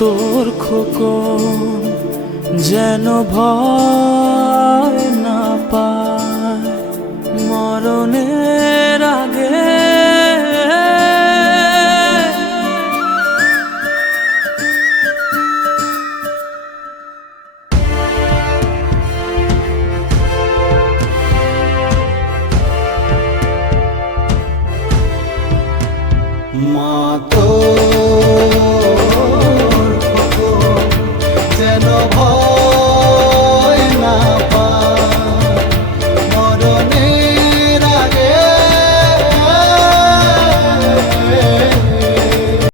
তোর খোকন যেন ভয় না পায়। মরণের আগে মা তোর ভয় না